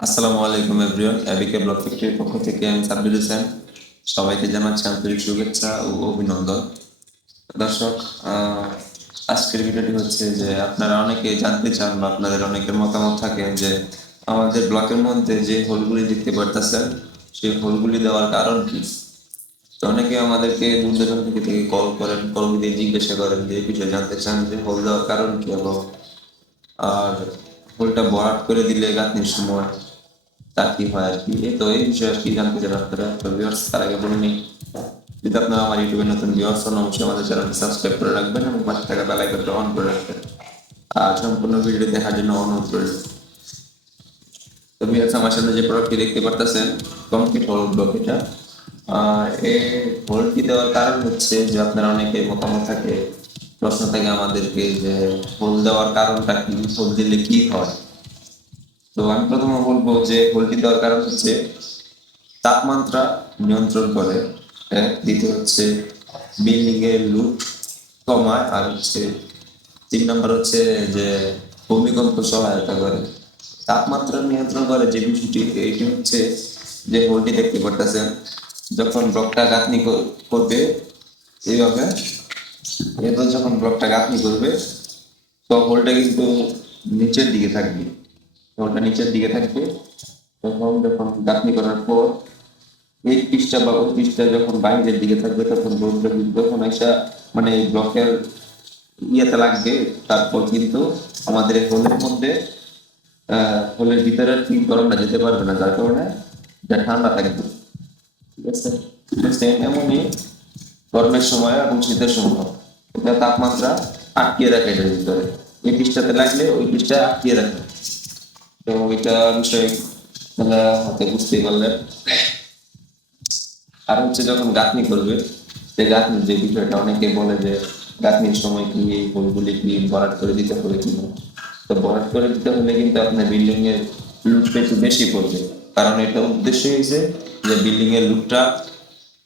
আসসালামু আলাইকুম everyone, এবিকে block ফ্যাক্টরির পক্ষ থেকে আমি সাব্বির হোসেন সবাইকে জানাচ্ছি আন্তরিক শুভেচ্ছা ও অভিনন্দন। দর্শক, আজকের ভিডিওটি হচ্ছে যে আপনারা অনেকে জানতে চান বা আপনাদের অনেকের মতামত থাকে যে আমাদের ব্লকের মধ্যে যে হোলগুলি দেখতে পারতেছেন সেই হোলগুলি দেওয়ার কারণ কি। তো অনেকে আমাদেরকে দূর দূরান্ত থেকে কল করেন, কল দিয়ে জিজ্ঞাসা করেন যে এই বিষয়ে জানতে চান যে হোল দেওয়ার কারণ কি, এবং আর হোলটা ভরাট করে দিলে গাঁথনির সময় তা কি হয় আর কি। তো এই বিষয়ে আর কি জানতে চান আপনারা, তো ভিউয়ার্স তার আগে বলে নিই, যদি আপনারা আমার ইউটিউবে নতুন ভিউয়ার্স হন অবশ্যই আমাদের চ্যানেলটি সাবস্ক্রাইব করে রাখবেন এবং পাশে থাকা বেল আইকনটা অন করে রাখবেন আর সম্পূর্ণ ভিডিও দেখার জন্য অনুরোধ রইল। তো ভিউয়ার্স, আমার সামনে যে প্রোডাক্টটি দেখতে পারতেছেন কংক্রিট হোল ব্লক, এটা এই হোলটি দেওয়ার কারণ হচ্ছে যে আপনারা অনেকে মতামত থাকে, প্রশ্ন থাকে আমাদেরকে যে হোল দেওয়ার কারণটা কি, হোল দিলে কি হয়। তো আমি প্রথমে বলবো যে হোলটি দেওয়ার কারণ হচ্ছে তাপমাত্রা নিয়ন্ত্রণ করে, দ্বিতীয় হচ্ছে বিল্ডিং এর লুট কমায়, আর হচ্ছে 3 নম্বর হচ্ছে যে ভূমিকম্প সহায়তা করে। তাপমাত্রা নিয়ন্ত্রণ করে যে বিষয়টি, এটি হচ্ছে যে হোলটি দেখতে পারতেছেন, যখন ব্লকটা গাঁথনি করবে এইভাবে, এরপর যখন ব্লকটা গাঁথনি করবে তো হোলটা কিন্তু নিচের দিকে থাকবে, হোলটা নিচের দিকে থাকবে। তখন যখন গাঁথনি করার পর এই পৃষ্ঠা বা ওই পৃষ্ঠা যখন বাইরের দিকে থাকবে তখন রোদটা যখন একটা মানে ব্লকের ইয়েতে লাগবে, তারপর কিন্তু আমাদের এই হোলের মধ্যে হোলের ভিতরে ঠিক গরমটা যেতে পারবে না, যার কারণে এটা ঠান্ডা থাকবে। ঠিক আছে, সেম এমনই গরমের সময় এবং শীতের সময় এটা তাপমাত্রা আটকিয়ে রাখে এটার ভিতরে, এই পৃষ্ঠাতে লাগলে ওই পৃষ্ঠা আটকিয়ে রাখে। তো এটা বিষয়ে আপনারা হাতে বুঝতেই পারলেন। আর হচ্ছে যখন গাঁথনি করবে, যে গাঁথনির যে বিষয়টা অনেকে বলে যে গাঁথনির সময় কি এই হোলগুলি কি ভরাট করে দিতে হবে কিনা। তো ভরাট করে দিতে হলে কিন্তু আপনার বিল্ডিং এর লুকটা একটু বেশি পড়বে, কারণ এটা উদ্দেশ্য হয়েছে যে বিল্ডিং এর লুকটা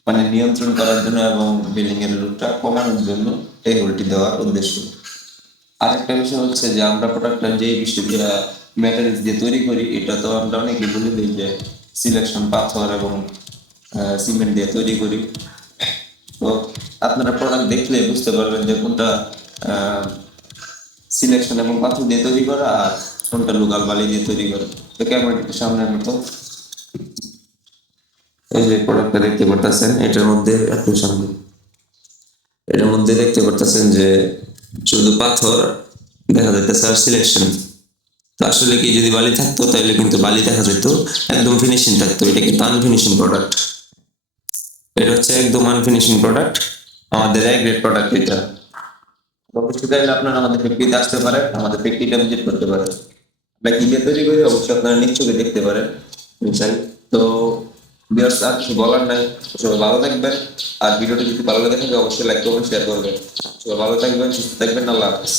মানে নিয়ন্ত্রণ করার জন্য এবং বিল্ডিং এর লুকটা কমানোর জন্য এই হোলটি দেওয়ার উদ্দেশ্য। আরেকটা বিষয় হচ্ছে যে আমরা প্রোডাক্টটা যে বিষয়টা ম্যাটেরিয়ালস দিয়ে তৈরি করি, এটা তো আমরা অনেকে বলে দিই যে সিলেকশন পাথর এবং সিমেন্ট দিয়ে তৈরি করি। তো আপনারা প্রোডাক্ট দেখলে বুঝতে পারবেন যে কোনটা সিলেকশন এবং পাথর দিয়ে তৈরি করা আর কোনটা লোকাল বালি দিয়ে তৈরি করা। তো ক্যামেরাটা সামনে মতো এই যে প্রোডাক্টটা দেখতে পারতেছেন, এটার মধ্যে একটু সামনে, এটার মধ্যে দেখতে পারতেছেন যে শুধু পাথর দেখা যাইতেছে আর সিলেকশন। তো আসলে কি যদি বালি থাকতো তাহলে কিন্তু বালি দেখা যেত, একদম ফিনিশিং থাকতো। এটা কিন্তু আনফিনিশিং প্রোডাক্ট, এটা হচ্ছে একদম আনফিনিশিং প্রোডাক্ট, আমাদের এক গ্রেড প্রোডাক্ট এটা। অবশ্যই চাইলে আপনারা আমাদের ফ্যাক্টরিতে আসতে পারেন, আমাদের ফ্যাক্টরিটা ভিজিট করতে পারেন। আমরা কি দিয়ে তৈরি করি অবশ্যই আপনারা নিশ্চয়ই দেখতে পারেন চাই। তো ভিউয়ার্স, আর কিছু বলার নাই, সবাই ভালো থাকবেন। আর ভিডিওটি যদি ভালো লেগে থাকে অবশ্যই লাইক করবেন, শেয়ার করবেন। সবাই ভালো থাকবেন, সুস্থ থাকবেন, আল্লাহ হাফেজ।